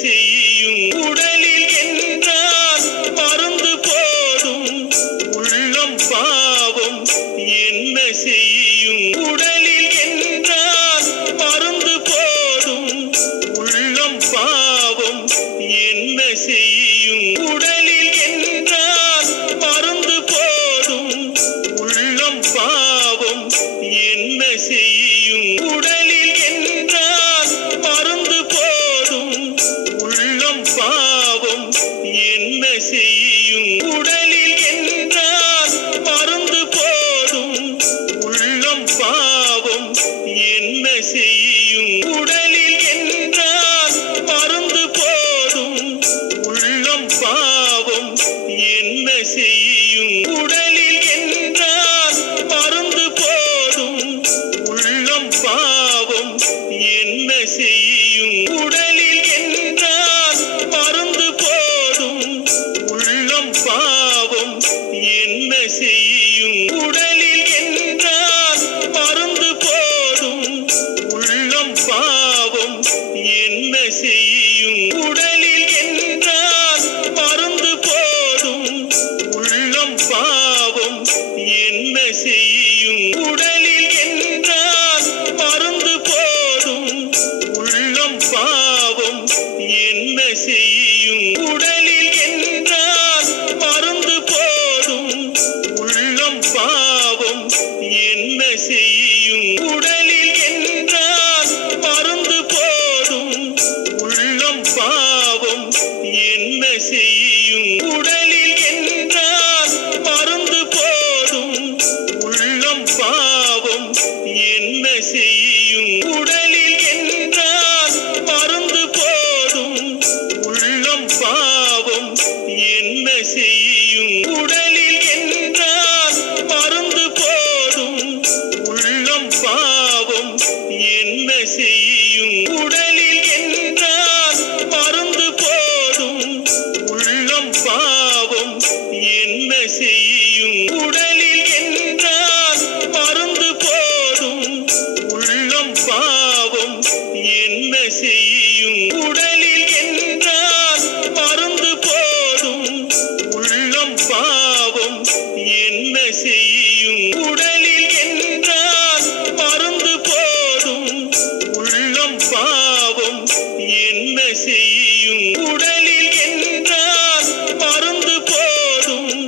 செய்யும் உடலில் என்றால் மருந்து போடும் உள்ளம் பாவம் என்ன செய்யும் உடலில் என்றால் மருந்து போடும் உள்ளம் பாவம் என்ன செய்யும் உடலில் என்றால் மருந்து போடும் உள்ளம் பாவம் என்ன செய்யும் உடலில் என்றால் மருந்து போடும் உள்ளம் பாவம் என்ன செய்யும் உடலில் என்றால் மருந்து போடும் உள்ளம் பாவம் என்ன செய்யும் உடலில் என்றால் மருந்து போடும் உள்ளம் பாவம் என்ன செய்யும் உடலில் என்றால் மருந்து போடும் உள்ளம் பாவம் என்ன செய்யும் உடலில் என்றால் மருந்து போடும் உள்ளம் பாவம் என்ன செய்யும் உடலில் என்றால் மருந்து போடும் உள்ளம் பாவம் என்ன செய்யும் உடலில் என்றால் மருந்து போடும் உள்ளம் பாவம் என்ன செய்யும் உடலில் என்றால் மருந்து போடும் உள்ளம் பாவம் என்ன செய்யும் உடலில் என்றால் மருந்து போடும் உள்ளம் பாவம் என்ன செய்யும் உடலில் என்றால் மருந்து போடும் உள்ளம் பாவம் என்ன செய்யும் உடலில் என்றால் மருந்து போடும் உள்ளம் பாவம் என்ன செய்யும் உடலில் என்றால் மருந்து போடும் உள்ளம் பாவம் என்ன செய்யும் உடலில் என்றால் மருந்து போடும் உள்ளம் பாவம் என்ன செய்யும் உடலில் என்றால் மருந்து போடும் உள்ளம் பாவம் என்ன செய்யும் உடலில் என்றால் மருந்து போடும் உள்ளம் பாவம் என்ன செய்யும் உடலில் என்றால் மருந்து போடும் உள்ளம் பாவம் என்ன செய்யும் உடலில் என்றால் மருந்து போடும் உள்ளம் பாவம் என்ன செய்யும் உடலில் என்றால் மருந்து போடும்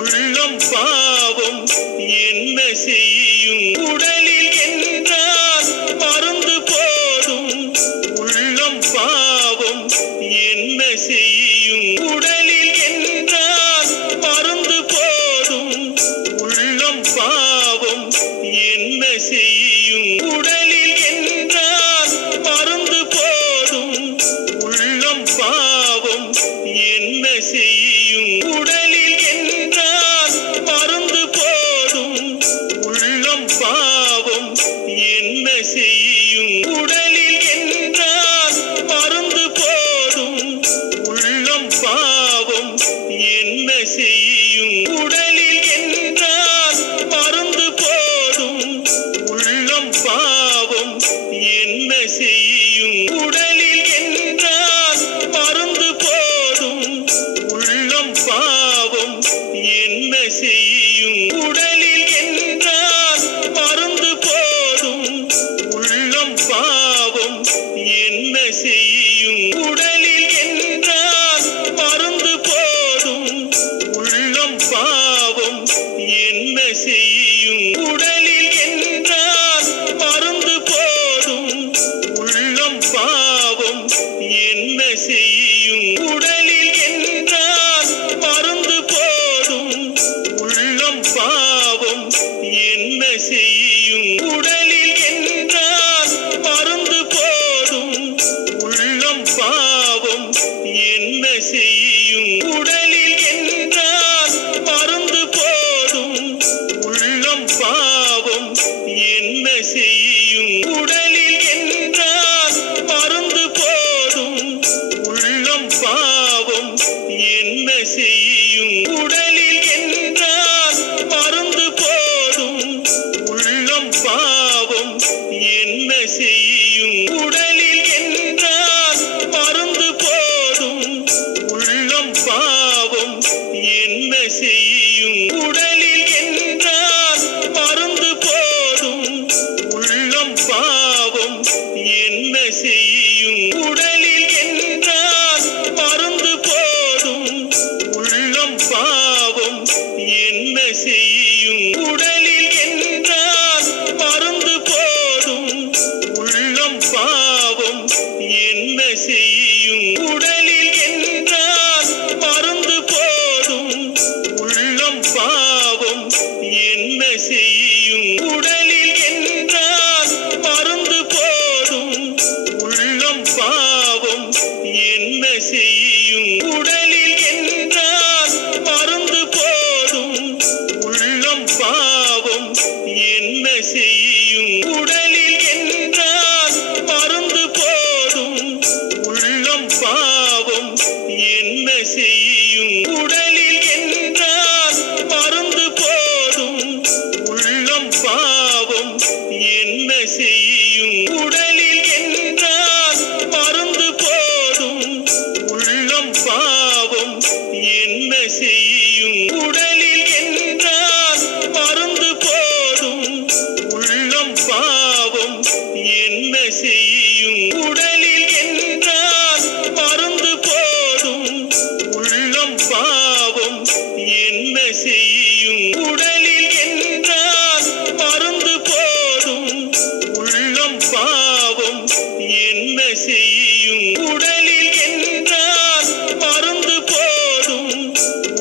உள்ளம் பாவம் என்ன செய்யும் உடலில் என்றால் மருந்து போடும் உள்ளம் பாவம் என்ன செய்யும் உடலில் என்றால் மருந்து போடும் உள்ளம் பாவம் என்ன செய்யும் உடலில் என்றால் மருந்து போடும் உள்ளம் பாவம் என்ன உடலில் என்றால் மருந்து போதும் உள்ளம் பாவம் என்ன செய்யும் உடலில் என்றால் மருந்து போதும் உள்ளம் பாவம் என்ன செய்யும் உடலில் என்றால் மருந்து போதும் உள்ளம் பாவம் என்ன செய்யும் உடலில் என்றால் மருந்து போதும் உள்ளம் பாவம் என்ன செய்யும் உடலில் என்றால் மருந்து போதும் உள்ளம் பாவம் என்ன செய்யும் உடலில் என்றால் மருந்து போதும் உள்ளம் பாவம் என்ன செய்யும் உடலில் என்றால் மருந்து போதும் உள்ளம் பாவம் என்ன செய்யும் உடலில் என்றால் மருந்து போதும் உள்ளம் பாவம் என்ன செய்யும் உடலில் என்றால் மருந்து போதும் உள்ளம் பாவம் என்ன செய்யும் உடலில் என்றால் மருந்து போதும்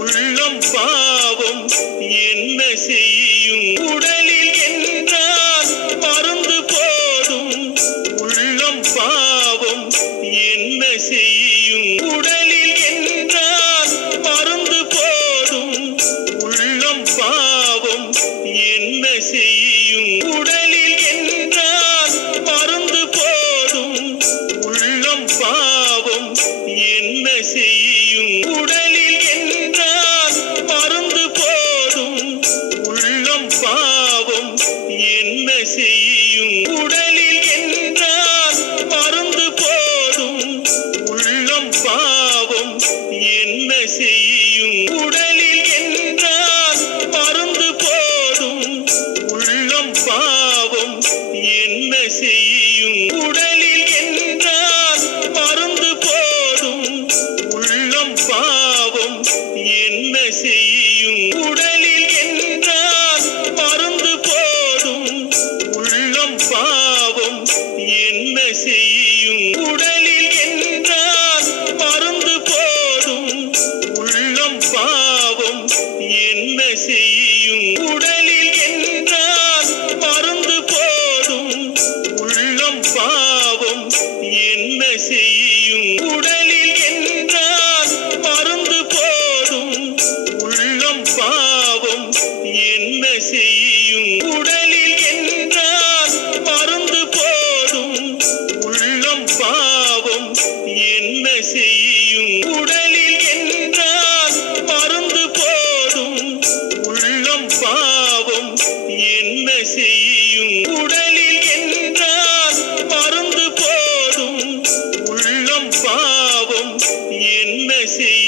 உள்ளம் பாவம் என்ன செய்யும் உடலில் என்றால் மருந்து போதும் உள்ளம் பாவம் என்ன செய்யும் உடலில் என்றால் மருந்து போதும் உள்ளம் பாவம் என்ன செய்யும் உடலில் என்றால் மருந்து போதும் உள்ளம் பாவம் என்ன செய்யும் உடலில் என்றால் மருந்து போதும் உள்ளம் பாவம் என்ன செய்யும் உடலில் என்றால் மருந்து போதும் உள்ளம் பாவம் என்ன செய்யும் உடலில் என்றால் மருந்து போதும் உள்ளம் பாவம் என்ன செய்யும் உடலில் என்றால் மருந்து போதும் உள்ளம் பாவம் என்ன செய்யும் உடலில் என்றால் மருந்து போதும் உள்ளம் பாவம் என்ன செய்யும் உடலில் என்றால் மருந்து போதும் உள்ளம் பாவம் என்ன செய்யும் உடலில் என்றால் மருந்து போதும் உள்ளம் பாவம் என்ன செய்யும் உடலில் என்றால் மருந்து போதும் உள்ளம் பாவம் என்ன செய்யும் உடலில் என்றால் மருந்து போதும் உள்ளம் பாவம் என்ன செய்யும் உடலில் என்றால் மருந்து போதும் உள்ளம் பாவம் என்ன செய்யும் உடலில் என்றால் மருந்து போதும் உள்ளம் பாவம் என்ன செய்யும்